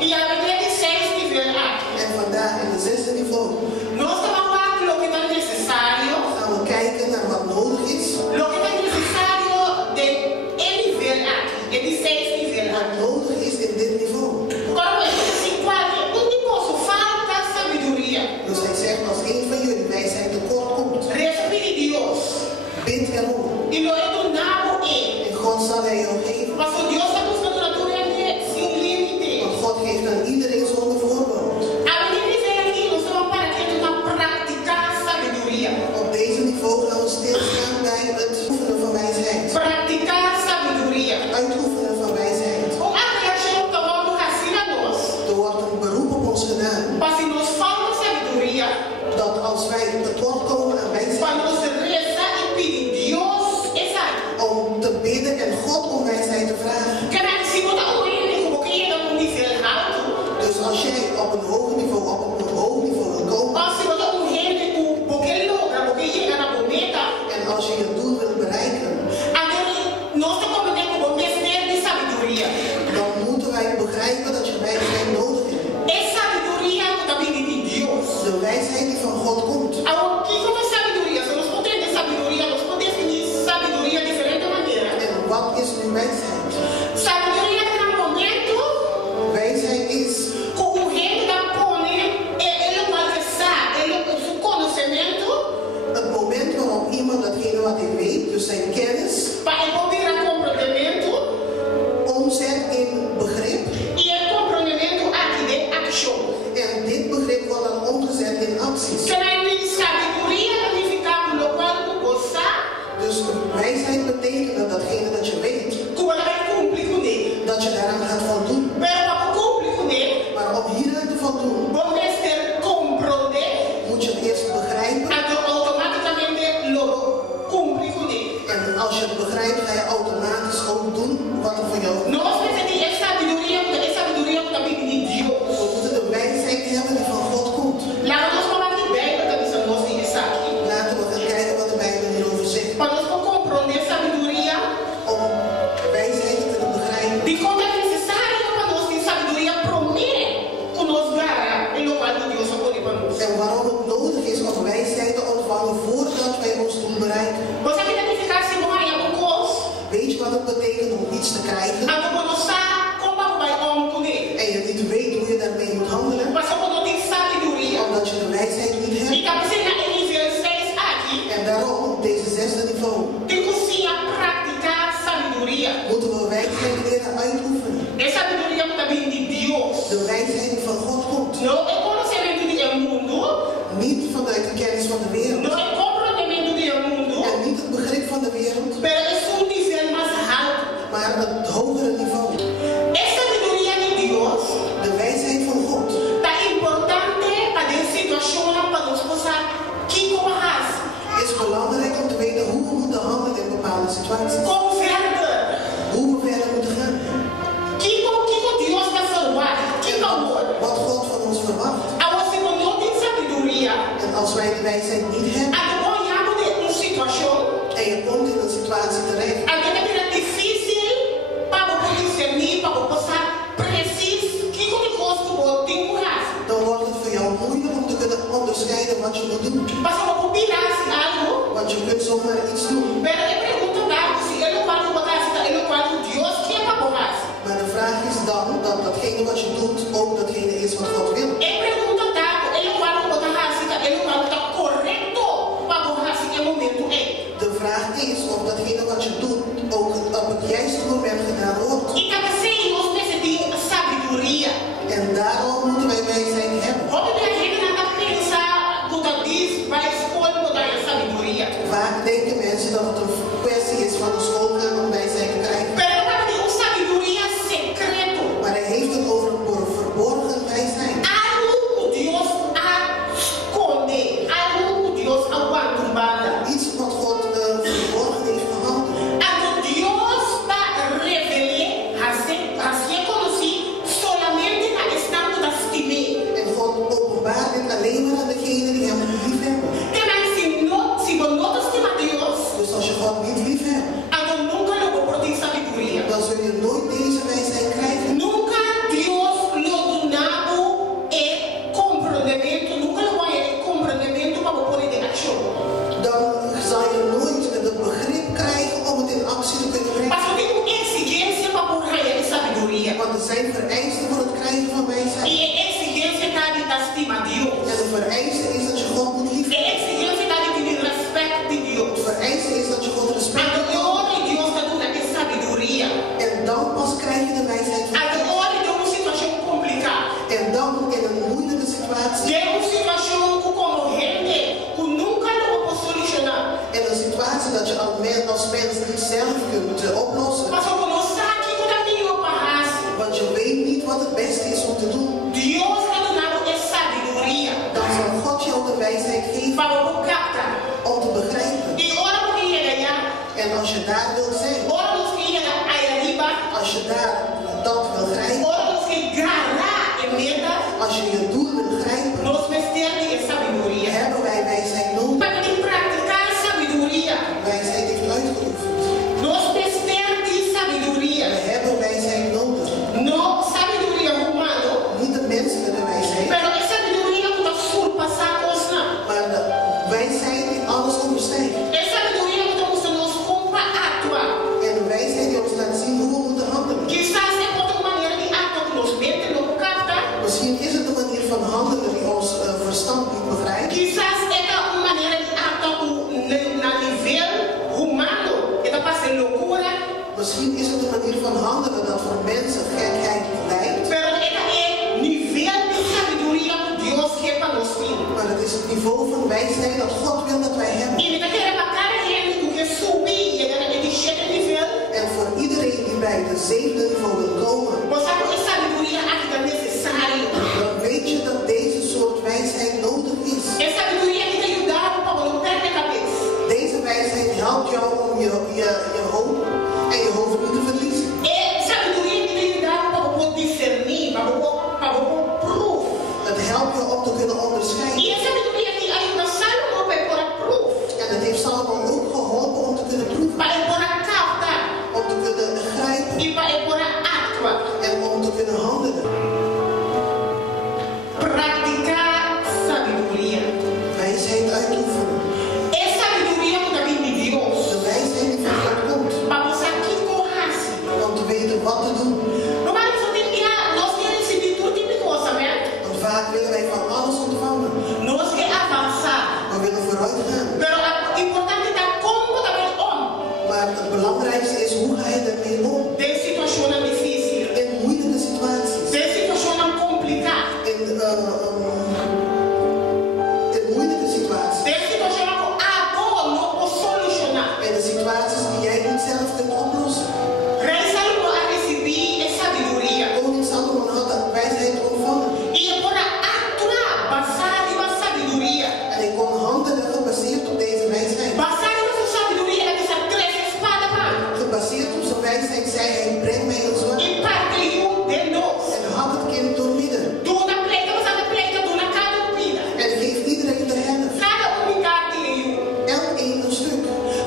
E a Bíblia tem 6 níveis aqui. En vandaag in het 6e niveau Nós estamos falando o que é necessário. gaan we kijken naar wat nodig is. O que é necessário de nível aqui. É de 6 níveis Wat aqui. nodig is in dit niveau. Quando a gente se enquadra, o negócio falta sabedoria. Dus hij zegt, als een van jullie wijsheid tekort komt, Respire Deus. bid erom. E nós do nabo é. En God zal hij jou geven. Mas o Deus está buscando natureza sem limite. Want God geeft aan iedereen zonder voorbeeld. A Bíblia diz aqui, nós estamos para que nós praticar sabedoria. Op deze niveau gaan we stilstaan bij het oefenen van wijsheid. Praticar sabedoria. Uitoefenen van wijsheid. Uma reação que vamos fazer a nós. Er wordt een beroep op ons gedaan Mas se nos falta sabedoria, dat als wij tekort komen aan para wijsheid, nos rezar e pedir Deus, essa. om te bidden en God om wijsheid te vragen. Cara, se botar o ele como que ele não dizer alto, Dus als jij op een hoog niveau wil komen, ou se botar ele porque ele logra, porque ele chega na cometa, en als je je doel wilt bereiken, agora nós estamos cometendo como mestre de sabedoria. dan moeten wij begrijpen dat je wijsheid nodig hebt. É sabedoria que também de Deus. De wijsheid die van God komt. Agora, o que é sabedoria? Se nós podemos ter sabedoria, nós podemos definir sabedoria de diferente maneira. En wat is nu wijsheid? Sabedoria é um momento Wijsheid is com o rei da pone, ele pode saber, ele o conhecimento, het moment waarop iemand datgene wat hij weet, dus zijn kennis, para poder compreendimento omzet in begrip. e o compreendimento aqui de action. En dit begrip wordt dan omgezet in acties. Que sabedoria significa lo qual tu gostar, Dus wijsheid betekent dat datgene dat je weet, tu vai cumprir com ele. dat je daaraan gaat voldoen. Pero para cumprir com ele, Maar om hieraan te voldoen, vamos ter compreender, moet je het eerst begrijpen. automaticamente lo cumprir com ele. En als je het begrijpt, ga je automatisch ook doen wat er voor jou is. Nós precisamos de sabedoria que também de Deus. We moeten de wijsheid hebben die van God komt. Lá nós vamos aqui bem, para que nós isso aqui. Laten we gaan kijken wat de Bijbel hierover zegt. Para nós compreender sabedoria, Om wijsheid te kunnen begrijpen. de como é necessário para nós ter sabedoria primeiro, que nós gara, em lugar de Deus acolher para nós. En waarom het nodig is om wijsheid te ontvangen voordat wij ons doel bereiken. Você tem que identificar se não é um cos, Weet je wat het betekent om iets te krijgen a não gostar, como vai com ele. en je niet weet hoe je daarmee moet handelen, Mas como não tem sabedoria, omdat je de wijsheid niet e hebt? tá precisando em nível 6 aqui, En daarom op deze 6e niveau tem que sim a praticar sabedoria. moeten we wijsheid leren uitoefenen. É sabedoria também de Deus. De wijsheid die van God komt. Não é conhecimento do mundo, Niet vanuit de kennis van de wereld. não é compreendimento do mundo, En niet het begrip van de wereld, pero é um nível mais alto. maar het hogere niveau. É sabedoria de Deus. De wijsheid van God Tá importante para a situação para nós passar que como raça, is belangrijk om te weten hoe we moeten handelen in bepaalde situaties. como verder, Hoe we verder moeten gaan. que como Deus vai salvar, que amor. Wat God van ons verwacht. Agora se não tem sabedoria, En als wij de wijsheid niet hebben agora de uma situação, en je komt in een situatie terecht agora é difícil para o discernir, para passar preciso que como gosto tem com raça. dan wordt het voor jou moeilijk om te kunnen onderscheiden wat je moet doen. Passa uma combinação algo, Want je kunt zomaar iets doen. pero eu pergunto se ele quando botar ele quando Deus que é para borrar. Maar de vraag is dan dat datgene wat je doet ook datgene is wat God wil. Eu pergunto ele quando botar ele quando tá correto para borrar se é momento é. De vraag is of datgene wat je doet ook op het juiste moment gedaan wordt. E cada vez nós precisamos de sabedoria. En daarom moeten wij wijsheid hebben. Quando a gente nada pensar, quando diz vai escolher botar a sabedoria. Vaak denken mensen dat het een kwestie is van de school gaan om wijsheid te krijgen. Pero para mim, sabedoria secreto. Maar hij heeft het over een zijn vereisten voor het krijgen van wijsheid. E a exigência está de estima a Deus. En de vereiste is dat je God moet E a liefhebben. exigência está de ter respeito de Deus. De vereiste is dat je God respect A hebt. glória de Deus está dando a sabedoria. En dan pas krijg je de wijsheid van A God. glória de uma situação complicada. En dan in een moeilijke situatie, De uma situação como gente que nunca lo pode solucionar. in een situatie dat je als mens niet zelf kunt oplossen, Mas como não sabe que o caminho para want je weet niet wat het beste is om te doen, Deus está dando a sabedoria dan zal God jou de wijsheid geven para o captar. om te begrijpen. E ora porque ia ganhar, En als je daar wil zijn, ora porque ia aí arriba, als je daar dat wil grijpen, ora porque ganhar é meta, als je je doel wil grijpen, nós precisamos de sabedoria. hebben wij wijsheid nodig. Para praticar sabedoria, Wijsheid heeft uitgeoefend. nós precisamos de sabedoria. We hebben wijsheid nodig. Não sabedoria humana, Niet de menselijke wijsheid, mas a sabedoria que está surpassar coisa. maar de wijsheid die alles overstijgt. É sabedoria que está nos compra atuar. En de wijsheid die ons laat zien hoe we moeten handelen. Quizás é outra maneira de atuar que nos mete no capta. Misschien is het de manier van handelen die ons verstand niet begrijpt. Quizás é uma maneira de atuar na nível humano, que está passando loucura. Misschien is het de manier van handelen dat voor mensen gekheid lijkt. Pero é nível de sabedoria que Deus quer para nós filhos. Maar het is het niveau van wijsheid dat God wil dat wij hebben. E me quer para cada gente que subir e ele chega nível. En voor iedereen die bij de zevende niveau wil komen, Você sabe que sabedoria é necessário. dan weet je dat deze soort wijsheid nodig is. É sabedoria que te ajuda para não perder a cabeça. Deze wijsheid helpt jou om je hoop en je hoofd niet te verliezen. É sabedoria que te ajuda para poder discernir, para poder proof. Het helpt je om te kunnen onderscheiden. E é sabedoria que ajuda Salomão para pôr a proof, En het heeft Salomon ook geholpen om te kunnen proeven, para pôr a causa om te kunnen grijpen e para pôr a atua. en om te kunnen handelen. Praticar sabedoria. Wijsheid uitoefenen. É sabedoria que está vindo de Deus. De wijsheid die van God komt. Para você aqui correr-se. Om te weten wat te doen. No mais, nós queremos receber tudo tipo de coisa, né? Want vaak willen wij van alles ontvangen. Nós queremos avançar. We willen vooruit gaan. Pero o importante é como também om. Maar het belangrijkste is hoe ga je ermee om? Tem situações difíceis. In moeilijke situaties. Tem situações complicadas. In moeilijke situaties. Tem situações que a dor não pode solucionar. In de situaties die jij niet zelf kunt oplossen. Rei Salomão a receber é sabedoria. Koning Salomon had de wijsheid ontvangen. E para atuar, basado em sabedoria. En hij kon handelen gebaseerd op deze wijsheid. Basado em sabedoria, ela disse três espadas para. Gebaseerd op zijn wijsheid zei hij, breng mij een zwaard. E partiu de nós. En had het kind doormidden. Duna pleita, você não pleita, duna cada vida. En geef iedereen de helft. Cada unidade de eu. Elk een stuk.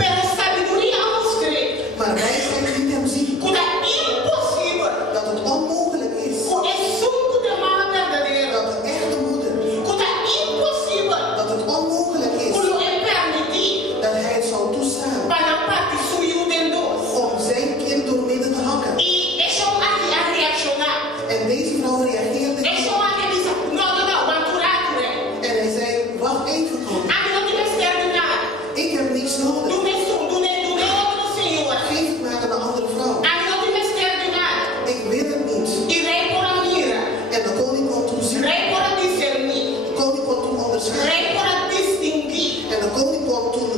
Pero sabedoria nos crê. Maar wijsheid liet hem zien Quando é impossível. dat het onmogelijk is. Quando é suco de mama verdadeira. Dat de echte moeder, Quando é impossível. dat het onmogelijk is Quando é permitido. dat hij het zou toestaan Para não partir suyo de nós. om zijn kind doormidden te hakken. E deixou a reaccionar. En deze vrouw reageerde Deixou a disse, não, aturado, né? en hij zei, wacht even koning, A mim não te mistério nada. ik heb niks nodig. Do outro Senhor. Geef het maar aan een andere vrouw. A mim não te mistério nada. Ik wil het niet. E rei por a mira. En de koning kon toen zien. Rei por a discernir. De koning kon toen onderscheiden. Rei por a distinguir. En de koning kon toen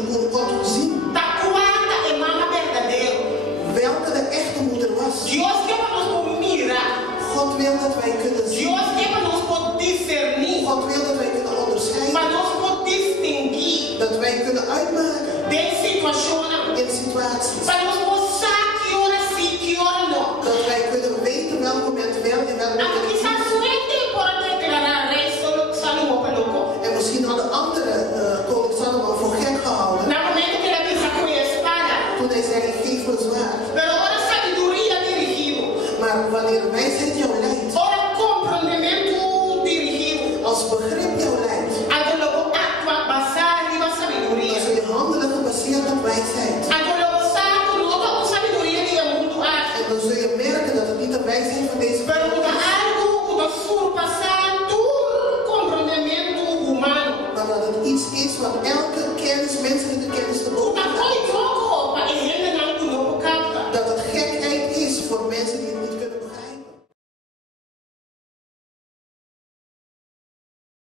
zien Da quarta e mama verdadeiro. welke de echte moeder was. Deus quer para nós mirar. God wil dat wij kunnen zien. Deus quer para nós poder discernir. God wil dat wij kunnen Para onderscheiden. nós poder distinguir. Dat wij kunnen uitmaken De situações. in situaties. Para nós mostrar que hora sim, que hora não. Dat wij kunnen weten welk moment wel en welk A moment que niet. está suente por declarar rei Salomão para nós. En misschien hadden andere koning Salomon voor gek gehouden. Na momento que ele disse com a espada. Toen hij zei, geef me zwaard. Pero ora sabedoria dirigiu. Maar wanneer wijsheid jou